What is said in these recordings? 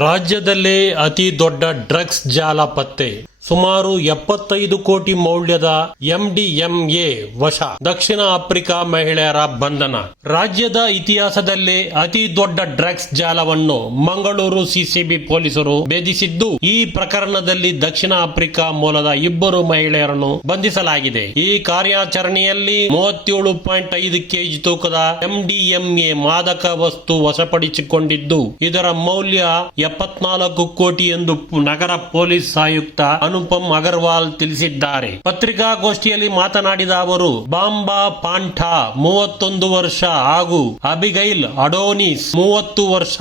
ರಾಜ್ಯದಲ್ಲೇ ಅತಿ ದೊಡ್ಡ ಡ್ರಗ್ಸ್ ಜಾಲ ಪತ್ತೆ. ಸುಮಾರು 75 ಕೋಟಿ ಮೌಲ್ಯದ MDMA ವಶ. ದಕ್ಷಿಣ ಆಫ್ರಿಕಾ ಮಹಿಳೆಯರ ಬಂಧನ. ರಾಜ್ಯದ ಇತಿಹಾಸದಲ್ಲೇ ಅತಿ ದೊಡ್ಡ ಡ್ರಗ್ಸ್ ಜಾಲವನ್ನು ಮಂಗಳೂರು ಸಿಸಿಬಿ ಪೊಲೀಸರು ಭೇದಿಸಿದ್ದು, ಈ ಪ್ರಕರಣದಲ್ಲಿ ದಕ್ಷಿಣ ಆಫ್ರಿಕಾ ಮೂಲದ 2 ಮಹಿಳೆಯರನ್ನು ಬಂಧಿಸಲಾಗಿದೆ. ಈ ಕಾರ್ಯಾಚರಣೆಯಲ್ಲಿ 37.5 ಕೆಜಿ ತೂಕದ MDMA ಮಾದಕ ವಸ್ತು ವಶಪಡಿಸಿಕೊಂಡಿದ್ದು, ಇದರ ಮೌಲ್ಯ 74 ಕೋಟಿ ಎಂದು ನಗರ ಪೊಲೀಸ್ ಆಯುಕ್ತ ಅನುಪಮ್ ಅಗರ್ವಾಲ್ ತಿಳಿಸಿದ್ದಾರೆ. ಪತ್ರಿಕಾಗೋಷ್ಠಿಯಲ್ಲಿ ಮಾತನಾಡಿದ ಅವರು, ಬಾಂಬಾ ಪಾಂಠಾ 31 ವರ್ಷ ಹಾಗೂ ಅಬಿಗೈಲ್ ಅಡೋನಿಸ್ 30 ವರ್ಷ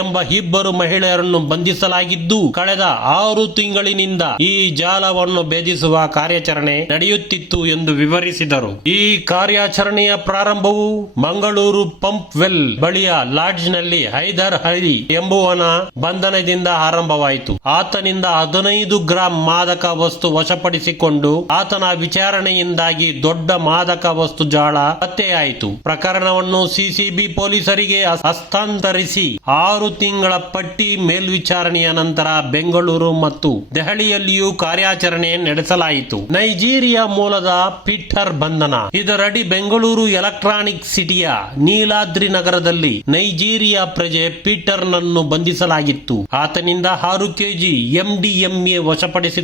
ಎಂಬ 2 ಮಹಿಳೆಯರನ್ನು ಬಂಧಿಸಲಾಗಿದ್ದು, ಕಳೆದ 6 ತಿಂಗಳಿನಿಂದ ಈ ಜಾಲವನ್ನು ಭೇದಿಸುವ ಕಾರ್ಯಾಚರಣೆ ನಡೆಯುತ್ತಿತ್ತು ಎಂದು ವಿವರಿಸಿದರು. ಈ ಕಾರ್ಯಾಚರಣೆಯ ಪ್ರಾರಂಭವು ಮಂಗಳೂರು ಪಂಪ್ ವೆಲ್ ಬಳಿಯ ಲಾಡ್ಜ್ ನಲ್ಲಿ ಹೈದರ್ ಅಲಿ ಎಂಬುವನ ಬಂಧನದಿಂದ ಆರಂಭವಾಯಿತು. ಆತನಿಂದ 15 ಗ್ರಾಂ ಮಾದಕ ವಸ್ತು ವಶಪಡಿಸಿಕೊಂಡು ಆತನ ವಿಚಾರಣೆಯಿಂದಾಗಿ ದೊಡ್ಡ ಮಾದಕ ವಸ್ತು ಜಾಲ ಪತ್ತೆಯಾಯಿತು. ಪ್ರಕರಣವನ್ನು ಸಿಸಿಬಿ ಪೊಲೀಸರಿಗೆ ಹಸ್ತಾಂತರಿಸಿ 6 ತಿಂಗಳ ಪಟ್ಟಿ ಮೇಲ್ವಿಚಾರಣೆಯ ನಂತರ ಬೆಂಗಳೂರು ಮತ್ತು ದೆಹಲಿಯಲ್ಲಿಯೂ ಕಾರ್ಯಾಚರಣೆ ನಡೆಸಲಾಯಿತು. ನೈಜೀರಿಯಾ ಮೂಲದ ಪೀಟರ್ ಬಂಧನ. ಇದರಡಿ ಬೆಂಗಳೂರು ಎಲೆಕ್ಟ್ರಾನಿಕ್ ಸಿಟಿಯ ನೀಲಾದ್ರಿ ನಗರದಲ್ಲಿ ನೈಜೀರಿಯಾ ಪ್ರಜೆ ಪೀಟರ್ ನನ್ನು ಬಂಧಿಸಲಾಗಿತ್ತು. ಆತನಿಂದ 6 ಕೆಜಿ MDMA ವಶಪಡಿಸಿಕೊಂಡು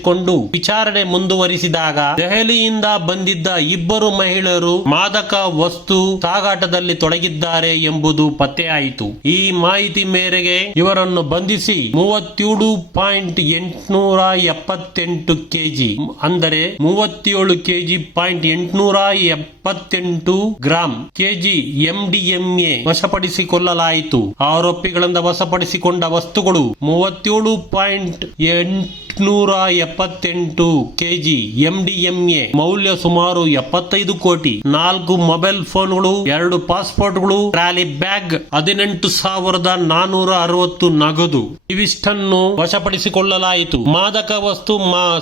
ವಿಚಾರಣೆ ಮುಂದುವರಿಸಿದಾಗ ದೆಹಲಿಯಿಂದ ಬಂದಿದ್ದ 2 ಮಹಿಳೆಯರು ಮಾದಕ ವಸ್ತು ಸಾಗಾಟದಲ್ಲಿ ತೊಡಗಿದ್ದಾರೆ ಎಂಬುದು ಪತ್ತೆಯಾಯಿತು. ಈ ಮಾಹಿತಿ ಮೇರೆಗೆ ಇವರನ್ನು ಬಂಧಿಸಿ 37.878 ಕೆಜಿ ಅಂದರೆ 37 ಕೆಜಿ 878 ಗ್ರಾಂ ಕೆಜಿ MDMA ವಶಪಡಿಸಿಕೊಳ್ಳಲಾಯಿತು. ಆರೋಪಿಗಳಿಂದ ವಶಪಡಿಸಿಕೊಂಡ ವಸ್ತುಗಳು 37.878 ಕೆಜಿ MDMA ಮೌಲ್ಯ ಸುಮಾರು 75 ಕೋಟಿ, 4 ಮೊಬೈಲ್ ಫೋನ್ಗಳು, 2 ಪಾಸ್ಪೋರ್ಟ್ಗಳು, ಟ್ರಾಲಿ ಬ್ಯಾಗ್, 18,460 ನಗದು ಇವಿಷ್ಟನ್ನು ವಶಪಡಿಸಿಕೊಳ್ಳಲಾಯಿತು. ಮಾದಕ ವಸ್ತು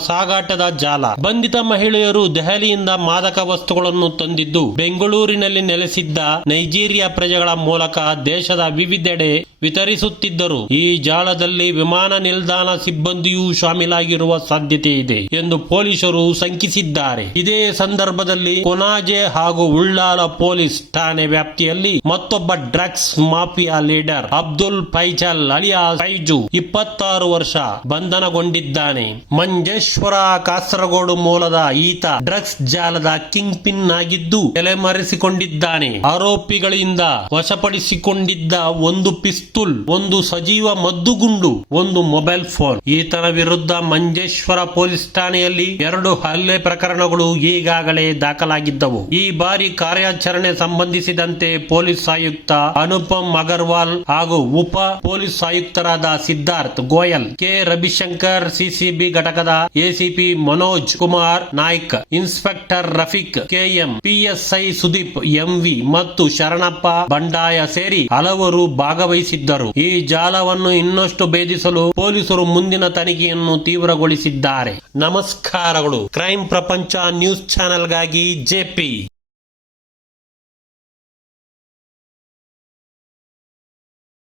ಸಾಗಾಟದ ಜಾಲ. ಬಂಧಿತ ಮಹಿಳೆಯರು ದೆಹಲಿಯಿಂದ ಮಾದಕ ವಸ್ತುಗಳನ್ನು ತಂದಿದ್ದು ಬೆಂಗಳೂರಿನಲ್ಲಿ ನೆಲೆಸಿದ್ದ ನೈಜೀರಿಯಾ ಪ್ರಜೆಗಳ ಮೂಲಕ ದೇಶದ ವಿವಿಧೆಡೆ ವಿತರಿಸುತ್ತಿದ್ದರು. ಈ ಜಾಲದಲ್ಲಿ ವಿಮಾನ ನಿಲ್ದಾಣ ಸಿಬ್ಬಂದಿಯೂ ಶಾಮೀಲಾಗಿರುವ ಸಾಧ್ಯತೆ ಇದೆ ಎಂದು ಪೊಲೀಸರು ಶಂಕಿಸಿದ್ದಾರೆ. ಇದೇ ಸಂದರ್ಭದಲ್ಲಿ ಕೊನಾಜೆ ಹಾಗೂ ಉಳ್ಳಾಲ ಪೊಲೀಸ್ ಠಾಣೆ ವ್ಯಾಪ್ತಿಯಲ್ಲಿ ಮತ್ತೊಬ್ಬ drugs mafia leader Abdul Faizal alias Faizu 26 ವರ್ಷ ಬಂಧನಗೊಂಡಿದ್ದಾನೆ. ಮಂಜೇಶ್ವರ ಕಾಸರಗೋಡು ಮೂಲದ ಈತ ಡ್ರಗ್ಸ್ ಜಾಲದ ಕಿಂಗ್ ಪಿನ್ ಆಗಿದ್ದು ತಲೆಮರೆಸಿಕೊಂಡಿದ್ದಾನೆ. ಆರೋಪಿಗಳಿಂದ ವಶಪಡಿಸಿಕೊಂಡಿದ್ದ 1 ಪಿಸ್ತೂಲ್, 1 ಸಜೀವ ಮದ್ದುಗುಂಡು, 1 ಮೊಬೈಲ್ ಫೋನ್. ಈತನ ವಿರುದ್ಧ ಮಂಜೇಶ್ವರ ಪೊಲೀಸ್ ಠಾಣೆಯಲ್ಲಿ 2 ಹಲ್ಲೆ ಪ್ರಕರಣಗಳು ಈಗಾಗಲೇ ದಾಖಲಾಗಿದ್ದವು. ಈ ಬಾರಿ ಕಾರ್ಯಾಚರಣೆ ಸಂಬಂಧಿಸಿದಂತೆ ಪೊಲೀಸ್ ಆಯುಕ್ತ ಅನುಪಮ್ ಅಗರ್ವಾಲ್ ಹಾಗೂ ಉಪ ಪೊಲೀಸ್ ಆಯುಕ್ತರಾದ ಸಿದ್ಧಾರ್ಥ್ ಗೋಯಲ್, ಕೆ ರವಿಶಂಕರ್, ಸಿಸಿಬಿ ಘಟಕದ ACP Manoj Kumar Naik, inspector Rafiq KM, PSI Sudeep MV ಮತ್ತು ಶರಣಪ್ಪ ಬಂಡಾಯ ಸೇರಿ ಹಲವರು ಭಾಗವಹಿಸಿದ್ದರು. ಈ ಜಾಲವನ್ನು ಇನ್ನಷ್ಟು ಭೇದಿಸಲು ಪೊಲೀಸರು ಮುಂದಿನ ತನಿಖೆಯನ್ನು ತೀವ್ರಗೊಳಿಸಿದ್ದಾರೆ. ನಮಸ್ಕಾರಗಳು. ಕ್ರೈಮ್ ಪ್ರಪಂಚ ನ್ಯೂಸ್ ಚಾನೆಲ್ಗಾಗಿ JP.